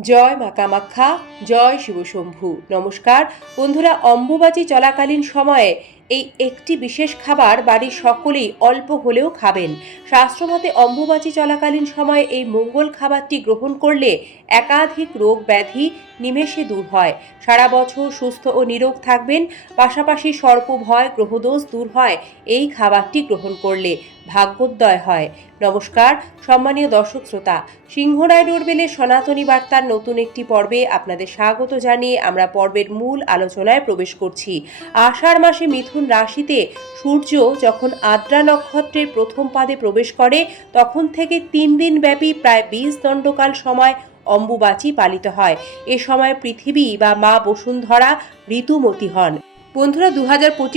জয় মা কামাখ্যা জয় শিবশম্ভু। নমস্কার। বন্ধুরা অম্বুবাচী চলাকালীন সময়ে এই একটি বিশেষ খাবার বাড়ির সকলেই অল্প হলেও খাবেন। শাস্ত্রমতে অম্বুবাচী চলাকালীন সময়ে এই মঙ্গল খাবারটি গ্রহণ করলে একাধিক রোগ ব্যাধি নিমেষে দূর হয়। সারা বছর সুস্থ ও নিরোগ থাকবেন, পাশাপাশি সর্প ভয়, গ্রহদোষ দূর হয়, এই খাবারটি গ্রহণ করলে ভাগ্যোদয় হয়। নমস্কার, সম্মানীয় দর্শক শ্রোতা সিংহরায় ডোরবেলের সনাতনী বার্তার নতুন একটি পর্বে আপনাদের স্বাগত জানিয়ে আমরা পর্বের মূল আলোচনায় প্রবেশ করছি। আষাঢ় মাসে মিথুন রাশিতে সূর্য যখন আদ্রা নক্ষত্রের প্রথম পাদে প্রবেশ করে, তখন থেকে তিন দিন ব্যাপী প্রায় বিশ দণ্ডকাল সময় অম্বুবাচী পালিত হয়। এ সময় পৃথিবী বা মা বসুন্ধরা ঋতুমতি হন। বন্ধুরা দু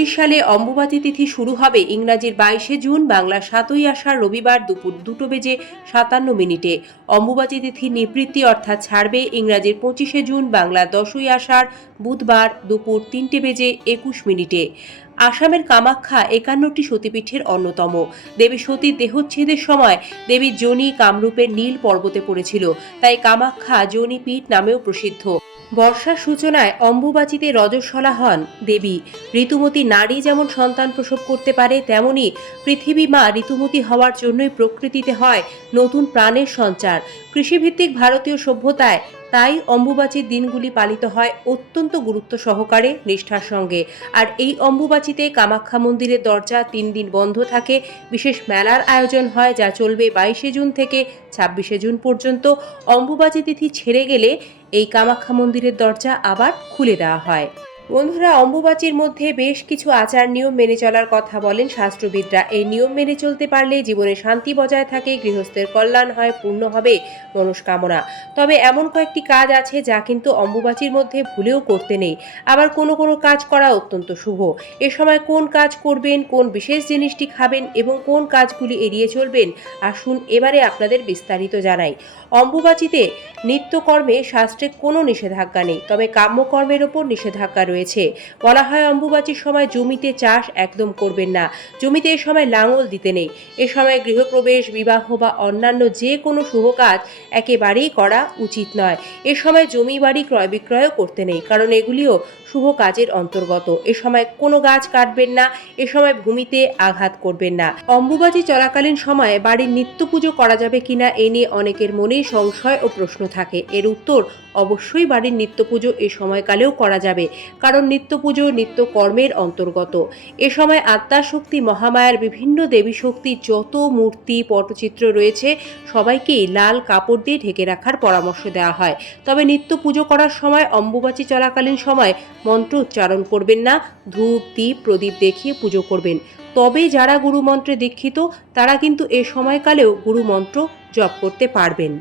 সালে অম্বুবাচী তিথি শুরু হবে ইংরাজির বাইশে জুন, বাংলা সাতই আষাঢ় রবিবার দুপুর দুটো বেজে সাতান্ন মিনিটে। অম্বুবাচী তিথি নিবৃত্তি অর্থাৎ ছাড়বে ইংরাজির পঁচিশে জুন, বাংলা দশই আষাঢ় বুধবার দুপুর তিনটে বেজে একুশ মিনিটে। আসামের কামাখ্যা একান্নটি সতীপীঠের অন্যতম। দেবী সতীর দেহচ্ছেদের সময় দেবী জনি কামরূপের নীল পর্বতে পড়েছিল, তাই কামাখ্যা জনিপীঠ নামেও প্রসিদ্ধ। বর্ষার সূচনায় অম্বুবাচিতে রজস্বলা হন দেবী। ঋতুমতী নারী যেমন সন্তান প্রসব করতে পারে, তেমনি পৃথিবী মা ঋতুমতী হওয়ার জন্যই প্রকৃতিতে হয় নতুন প্রাণের সঞ্চার। কৃষিভিত্তিক ভারতীয় সভ্যতায় তাই অম্বুবাচীর দিনগুলি পালিত হয় অত্যন্ত গুরুত্ব সহকারে নিষ্ঠার সঙ্গে। আর এই অম্বুবাচীতে কামাখ্যা মন্দিরের দরজা তিন দিন বন্ধ থাকে। বিশেষ মেলার আয়োজন হয় যা চলবে বাইশে জুন থেকে ছাব্বিশে জুন পর্যন্ত। অম্বুবাচী তিথি ছেড়ে গেলে এই কামাখ্যা মন্দিরের দরজা আবার খুলে দেওয়া হয়। বন্ধুরা, অম্বুবাচীর মধ্যে বেশ কিছু আচার নিয়ম মেনে চলার কথা বলেন শাস্ত্রবিদরা। এই নিয়ম মেনে চলতে পারলে জীবনে শান্তি বজায় থাকে, গৃহস্থের কল্যাণ হয়, পূর্ণ হবে মনস্কামনা। তবে এমন কয়েকটি কাজ আছে যা কিন্তু অম্বুবাচীর মধ্যে ভুলেও করতে নেই। আবার কোনো কোনো কাজ করা অত্যন্ত শুভ। এ সময় কোন কাজ করবেন, কোন বিশেষ জিনিসটি খাবেন এবং কোন কাজগুলি এড়িয়ে চলবেন, আসুন এবারে আপনাদের বিস্তারিত জানাই। অম্বুবাচীতে নিত্যকর্মে শাস্ত্রে কোনো নিষেধাজ্ঞা নেই, তবে কাম্যকর্মের ওপর নিষেধাজ্ঞা রয়েছে। বলা হয়, অম্বুবাচীর সময় জমিতে চাষ একদম করবেন না। জমিতে এ সময় লাঙল দিতে নেই। এ সময় গৃহপ্রবেশ, বিবাহ বা অন্যান্য যে কোনো শুভ কাজ একেবারেই করা উচিত নয়। এ সময় জমি বাড়ি ক্রয় বিক্রয়ও করতে নেই, কারণ এগুলিও শুভ কাজের অন্তর্গত। এ সময় কোনো গাছ কাটবেন না, এ সময় ভূমিতে আঘাত করবেন না। অম্বুবাচী চলাকালীন সময়ে বাড়ির নিত্য পুজো করা যাবে কিনা এ নিয়ে অনেকের মনেই সংশয় ও প্রশ্ন থাকে। এর উত্তর অবশ্যই বাড়ির নিত্য পুজো এ সময়কালেও করা যাবে, কারণ নিত্য পুজো নিত্য কর্মের অন্তর্গত। এ সময় আত্মার শক্তি, মহামায়ার বিভিন্ন দেবী শক্তির যত মূর্তি, পটচিত্র রয়েছে সবাইকেই লাল কাপড় দিয়ে ঢেকে রাখার পরামর্শ দেওয়া হয়। তবে নিত্য পুজো করার সময় অম্বুবাচী চলাকালীন সময় মন্ত্র উচ্চারণ করবেন না, ধূপ দ্বীপ প্রদীপ দেখিয়ে পুজো করবেন। তবে যারা গুরুমন্ত্রে দীক্ষিত, তারা কিন্তু এ সময়কালেও গুরুমন্ত্র জপ করতে পারবেন।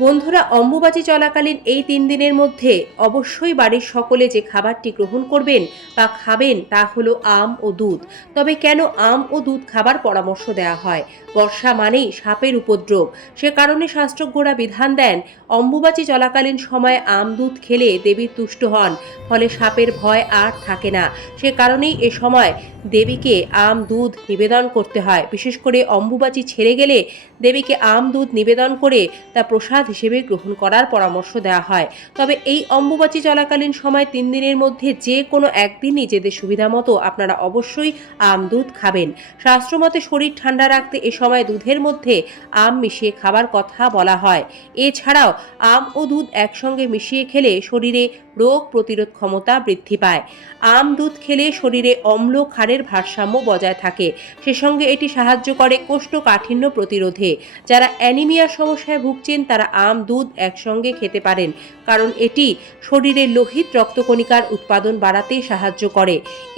বন্ধুরা অম্বুবাচী চলাকালীন এই তিন দিনের মধ্যে অবশ্যই বাড়ির সকলে যে খাবারটি গ্রহণ করবেন বা খাবেন তা হলো আম ও দুধ। তবে কেন আম ও দুধ খাবার পরামর্শ দেওয়া হয়? বর্ষা মানেই সাপের উপদ্রব। সে কারণে শাস্ত্রজ্ঞরা বিধান দেন, অম্বুবাচী চলাকালীন সময় আম দুধ খেলে দেবী তুষ্ট হন, ফলে সাপের ভয় আর থাকে না। সে কারণেই এ সময় দেবীকে আম দুধ নিবেদন করতে হয়। বিশেষ করে অম্বুবাচী ছেড়ে গেলে দেবীকে আম দুধ নিবেদন করে তা প্রসাদ হিসেবে গ্রহণ করার পরামর্শ দেওয়া হয়। তবে এই অম্বুবাচী চলাকালীন সময় তিন দিনের মধ্যে যে কোনো একদিন নিজেদের সুবিধা মতো আপনারা অবশ্যই আম, দুধ খাবেন। শাস্ত্রমতে শরীর ঠান্ডা রাখতে এ সময় দুধের মধ্যে আম মিশিয়ে খাবার কথা বলা হয়। এছাড়াও আম ও দুধ একসঙ্গে মিশিয়ে খেলে শরীরে রোগ প্রতিরোধ ক্ষমতা বৃদ্ধি পায়। আম, দুধ খেলে শরীরে অম্ল ক্ষারের ভারসাম্য বজায় থাকে। সে সঙ্গে এটি সাহায্য করে কোষ্ঠকাঠিন্য প্রতিরোধে। যারা অ্যানিমিয়ার সমস্যায় ভুগছেন তারা আম, দুধ একসঙ্গে খেতে পারেন, কারণ এটি শরীরে লোহিত রক্তকণিকার উৎপাদন বাড়াতে সাহায্য করে।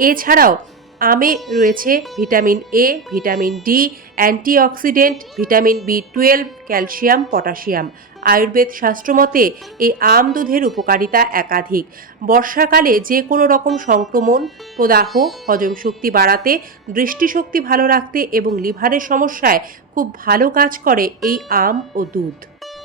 এছাড়াও, আমে রয়েছে vitamin A vitamin D antioxidant, vitamin B twelve calcium, potassium. Ayurveda শাস্ত্রমতে এই আম দুধের উপকারিতা একাধিক। বর্ষাকালে যে কোনো রকম সংক্রমণ, প্রদাহ, হজম শক্তি বাড়াতে, দৃষ্টিশক্তি ভালো রাখতে এবং লিভারের সমস্যায় খুব ভালো কাজ করে এই আম ও দুধ।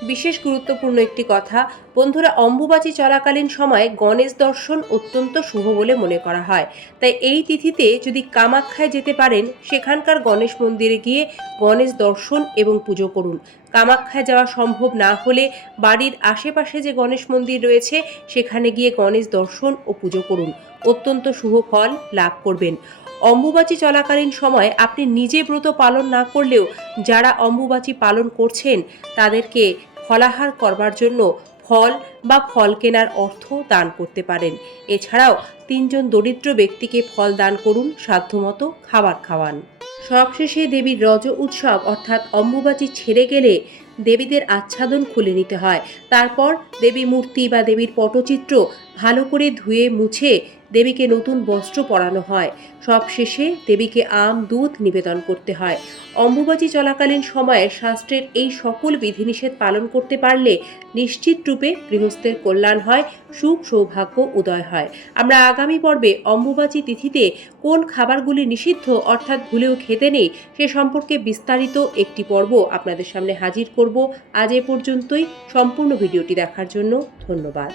বিশেষ গুরুত্বপূর্ণ একটি কথা, বন্ধুরা অম্বুবাচী চলাকালীন সময়ে গণেশ দর্শন অত্যন্ত শুভ বলে মনে করা হয়। তাই এই তিথিতে যদি কামাখ্যায় যেতে পারেন, সেখানকার গণেশ মন্দিরে গিয়ে গণেশ দর্শন এবং পুজো করুন। কামাখ্যায় যাওয়া সম্ভব না হলে বাড়ির আশেপাশে যে গণেশ মন্দির রয়েছে, সেখানে গিয়ে গণেশ দর্শন ও পুজো করুন। অত্যন্ত শুভ ফল লাভ করবেন। অম্বুবাচী চলাকালীন সময় আপনি নিজে ব্রত পালন না করলেও যারা অম্বুবাচী পালন করছেন, তাদেরকে ফলাহার করবার জন্য ফল বা ফল কেনার অর্থ দান করতে পারেন। এছাড়াও তিনজন দরিদ্র ব্যক্তিকে ফল দান করুন, সাধ্যমতো খাবার খাওয়ান। সবশেষে দেবীর রজ উৎসব অর্থাৎ অম্বুবাচী ছেড়ে গেলে দেবীদের আচ্ছাদন খুলে নিতে হয়। তারপর দেবী মূর্তি বা দেবীর পটচিত্র ভালো করে ধুয়ে মুছে দেবীকে নতুন বস্ত্র পরানো হয়। সবশেষে দেবীকে আম, দুধ নিবেদন করতে হয়। অম্বুবাচী চলাকালীন সময়ে শাস্ত্রের এই সকল বিধিনিষেধ পালন করতে পারলে নিশ্চিত রূপে গৃহস্থের কল্যাণ হয়, সুখ, সৌভাগ্য, উদয় হয়। আমরা আগামী পর্বে অম্বুবাচী তিথিতে কোন খাবারগুলি নিষিদ্ধ অর্থাৎ ভুলেও খেতে নেই সে সম্পর্কে বিস্তারিত একটি পর্ব আপনাদের সামনে হাজির করব। আজ এ পর্যন্তই। সম্পূর্ণ ভিডিওটি দেখার জন্য ধন্যবাদ।